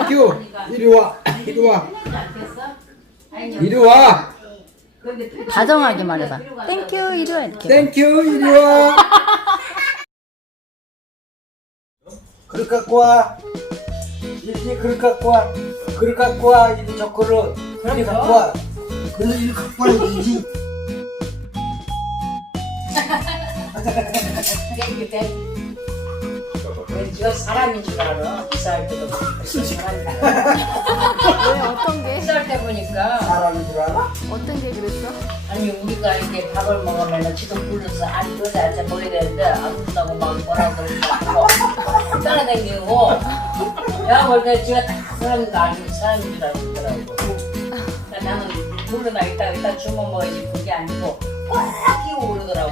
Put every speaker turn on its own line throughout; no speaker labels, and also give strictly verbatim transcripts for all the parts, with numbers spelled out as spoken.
땡큐. 이리 와. 이리 와. 이리 와.
다정하게 말해봐. 땡큐 이리 와 이렇게.
땡큐. 이리 와. 그릇 갖고 와. 이리 그릇 갖고 와. 그릇 갖고 와. 이리 저 그릇. 이리 갖고 와. 그릇 이리 갖고 와. 이리.
땡큐 땡큐. 저 사람인 줄 알아. 이사할 때도 사람인 줄 알아.
왜 어떤 게?
이사할 때 보니까
사람인 줄 알아?
어떤 게 그랬어?
아니 우리가 이렇게 밥을 먹으면 지도 불러서 아니 너네 앉아 먹어야 되는데 안 불러고 막 뭐라고 그러고 따라다니고 내가 볼 때 지가 다 사람인 거 아니고 사람인 줄 알고 그러더라고. 그러니까 나는 불러나 있다가 일단 주워 먹어야지 그게 아니고 꽉 끼고 그러더라고.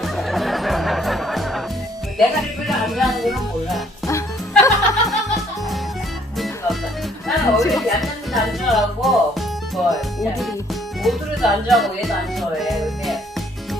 내가 별로 안 좋아하는 거는 몰라. 나는 오히려 얌전히도 안 좋아하고 뭐
오들이.
오들이도 안 좋아하고 얘도 안 좋아해. 근데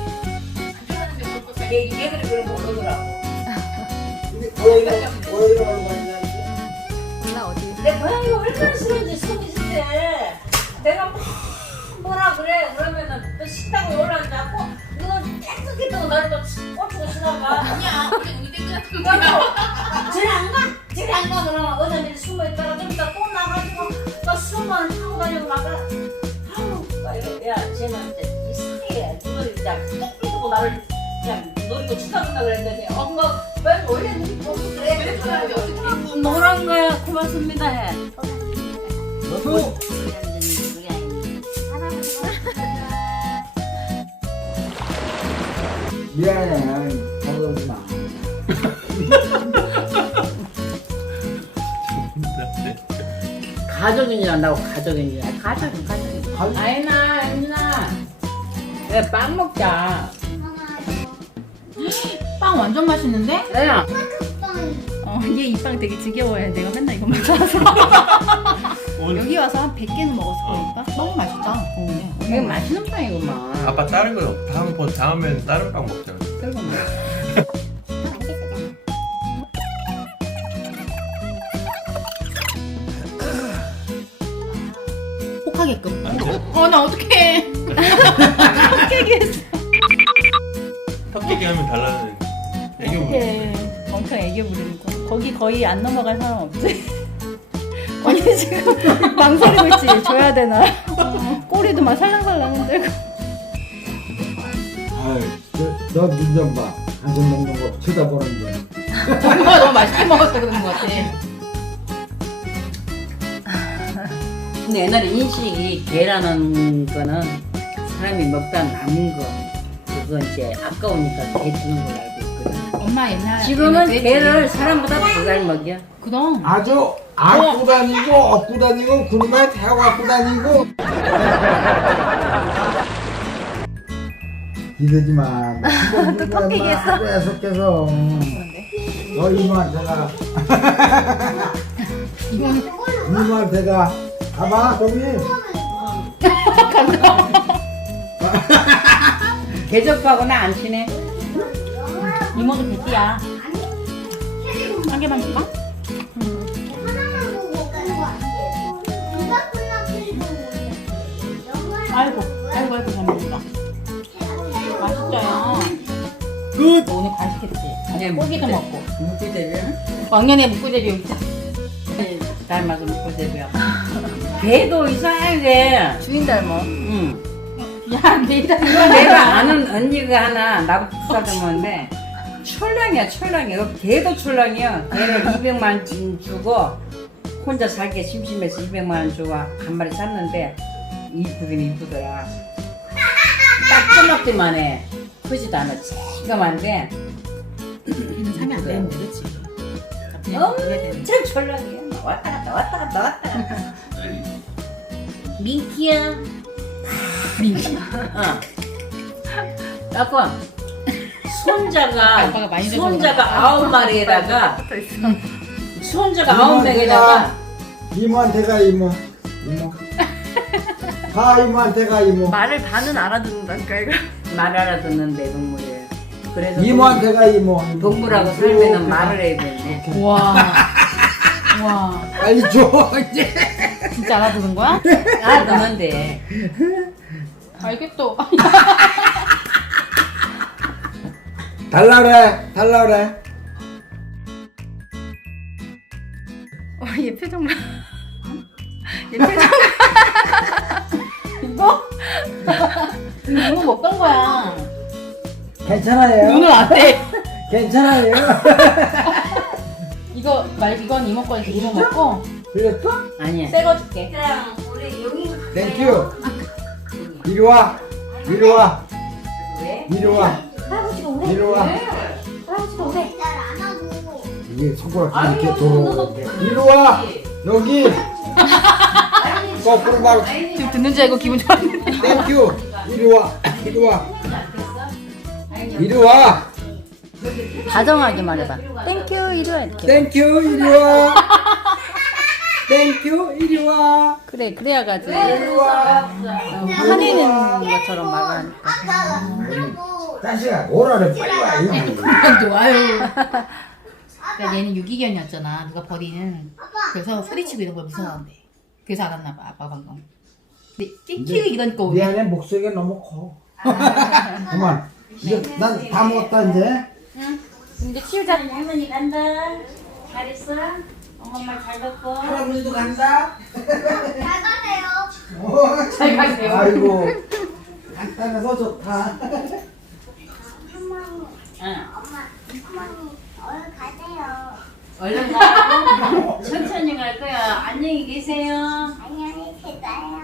얘, 얘들이 그걸 모르더라고.
근데 고양이가 고양이가 얼마 있나 이게?
몰라 어디.
내 고양이가 얼마나 싫은지 속이 싫대. 내가 막 뭐라 그래. 그러면은 또 식당에 올라앉고 너 깨끗했다고 나를 또 꽂히고 싶나봐.
아니야, 우리 우리 땡큐 같은 거야.
쟤네 안 가? 쟤네 안 가? 그러면 어디 숨어있다가 좀 이따 또 나가지고 막 수만 타고 다니고 막 아우 막 이래. 야 쟤는 이제 이상해. 누가 그냥 뚝뚝하고 나를 그냥 노리고 쳐다본다 그랬더니 엄마 왜 원래 눈이 보고 그래?
왜 그러는데 어떻게?
노란 거야 고맙습니다 해.
너도 미안해. 더러지 마.
가족인 줄 안다고 가족인 줄 알아. 가족은 가족인.
가족?
아이나 아이나. 그래 빵 먹자.
빵 완전 맛있는데?
야.
어, 얘 이 빵 되게 지겨워해. 내가 맨날 이것만 사서. 여기 와서 한 백 개는 먹었을 거니까.
너무 맛있다. 어.
이거 맛있는 빵이구만.
아빠 다른 거 다음번 다음엔 다른 빵 먹자.
들고 먹어.
혹하게끔.
안 돼?
어, 나 어떡해.
턱깨기 하면 달라는 애교 부르.
예. 엄청 애교 부리는 거. 거기 거의 안 넘어갈 사람 없지? 언니 지금 망설이고 있지? 줘야 되나? 꼬리도 막 살랑살랑 흔들고.
아이, 너눈 좀 봐. 한숨 먹는 거 쳐다보는데.
엄마가 너무 맛있게 먹어서 그런 것 같아.
근데 옛날에 인식이 개라는 거는 사람이 먹다 남은 거 그거 이제 아까우니까 개 주는 걸로 알고 있거든.
엄마 옛날에
지금은 개를 사람보다 더 잘 먹여.
그럼
아주 안고 다니고 업고 다니고 군말 대고 갖고 다니고. 이러지 마.
또 턱 얘기했어?
하루에 속해서. 너 이모한테가
이건
이모한테가 가봐 거기.
개족하고는 안 친해.
이모도 개띠야. 한 개만 줄까? 아이고, 아이고, 아이고, 잘 먹는다. 맛있어요.
끝.
너 오늘 간식했지?
네,
고기도
묵대-
먹고.
묵대대비야?
왕년에 묵고대비 여기 있다.
닮아서 묵대대비야. 개도 이상하게.
주인 닮아.
응.
야, 내다.
이거 내가 아는 언니가 하나 나보고 부사닮았는데 철량이야 철량이야. 개도 철량이야. 개를 이백만 원 주고 혼자 살게 심심해서 이백만 원 주고 한 마리 샀는데 이쁘긴 이쁘더라. 딱 쪼먹기만 해. 크지도 않아. 쬐그만데
얘는 사면 안 되는데, 그치? 그냥 그래야 되는데.
엄청 철량이야. 왔다 갔다 왔다 갔다 왔다 갔다. 민키야.
민키.
어. 아빠 손자가
아빠가 많이
손자가 아홉 마리에다가 손자가 아홉 명에다가
이모한테가 이모. 이모. 가 이모한테가 이모.
말을 반은 알아듣는다니까 이거.
말 알아듣는 내동물이에요. 그래서
이모한테가 이모.
동물하고 살면은 말을 해야 되네.
와.
와,
빨리 줘 이제.
진짜 알아두는 거야?
알아듣는데.
알겠어.
달라 그래, 달라 그래.
어, 얘 표정 봐. 얘 표정 봐. 이거? 이거 못 간 거야.
괜찮아요.
눈을 안 떼.
괜찮아요.
이거 말 이건 이모 거니까 이거 먹고
흘렸어?
아니야.
새 거 줄게.
땡큐. 이리 와. 이리 와.
왜?
이리 와.
할아버지가 오래.
이리 와.
할아버지가 오래.
이게 손가락 이렇게 돌아. 이리 와. 여기. 거꾸로 바로.
지금 듣는 줄 알고 기분 좋았는데.
땡큐. 이리 와. 이리 와. 이리 와.
다정하게 말해봐. 땡큐 이리 와 이렇게.
땡큐. 이리 와. 땡큐. 이리 와.
그래 그래야 가지.
이리 와.
화내는 것처럼 말하니까.
다시가 오라래 빨리 와. 이리.
좋아요. 그러니까 얘는 유기견이었잖아. 누가 버리는. 그래서 소리치고 이런 걸 무서워한대. 그래서 알았나 봐 아빠 방금. 근데 띵큐 이러니까 오네.
미안해 목소리가 너무 커. 그만. 이제 난 다 먹었다 이제.
이제 치우자.
할머니 간다. 잘 있어? 엄마 말 잘 듣고.
할아버지도 간다.
잘 가세요.
잘 가세요.
아이고 간단해서 좋다.
응.
엄마, 어머니, 얼른 가세요.
얼른 가고 천천히 갈 거야. 안녕히 계세요.
안녕히 계세요.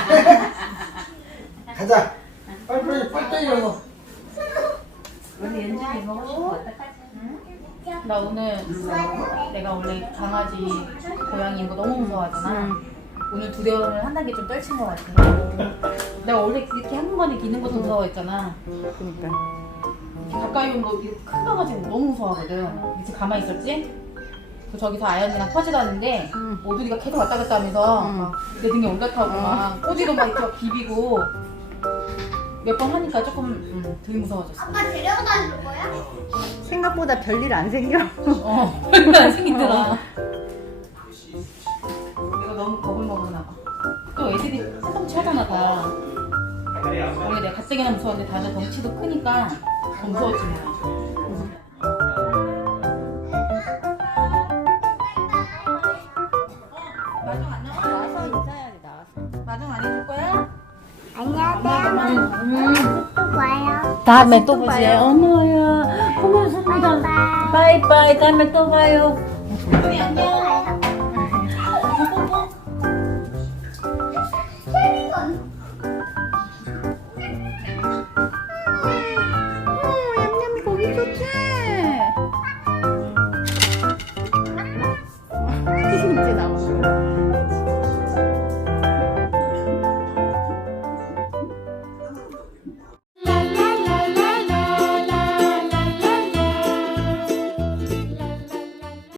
가자. 빨리 빨리 빨리 일어나.
우리 연준이 먹고 싶어. 어떡하지?
나 오늘 내가 원래 강아지 고양이 이거 너무 무서워하잖아. 오늘 두려움을 한 단계 좀 떨친 것 같아. 내가 원래 이렇게 한 번에 기는 것도 무서워했잖아.
그러니까.
가까이 온 거 큰 강아지 너무 무서워하거든. 이제 가만히 있었지? 그 저기서 아연이랑 퍼지다는데 오두리가 계속 왔다 갔다 하면서 막 내 등에 올라타고 막 꼬지도 막 이렇게 막 비비고 몇 번 하니까 조금 음, 덜 무서워졌어.
아빠 데려다 줄 거야?
생각보다 별일 안 생겨. 어, 별일 안 생기더라. 내가 너무 겁을 먹었나 봐. 또 애들이 새똥치 하잖아 다. 원래 내가 가뜩이나 무서웠는데 다들 덩치도 크니까 더 무서웠지 뭐. 나와서 인사해야지 나와서. 마중 안 해줄 거야?
안녕하세요.
음.
또 봐요.
다음에 또 보지. 어머야, 고맙습니다. 바이바이. 다음에 또 봐요.
안녕.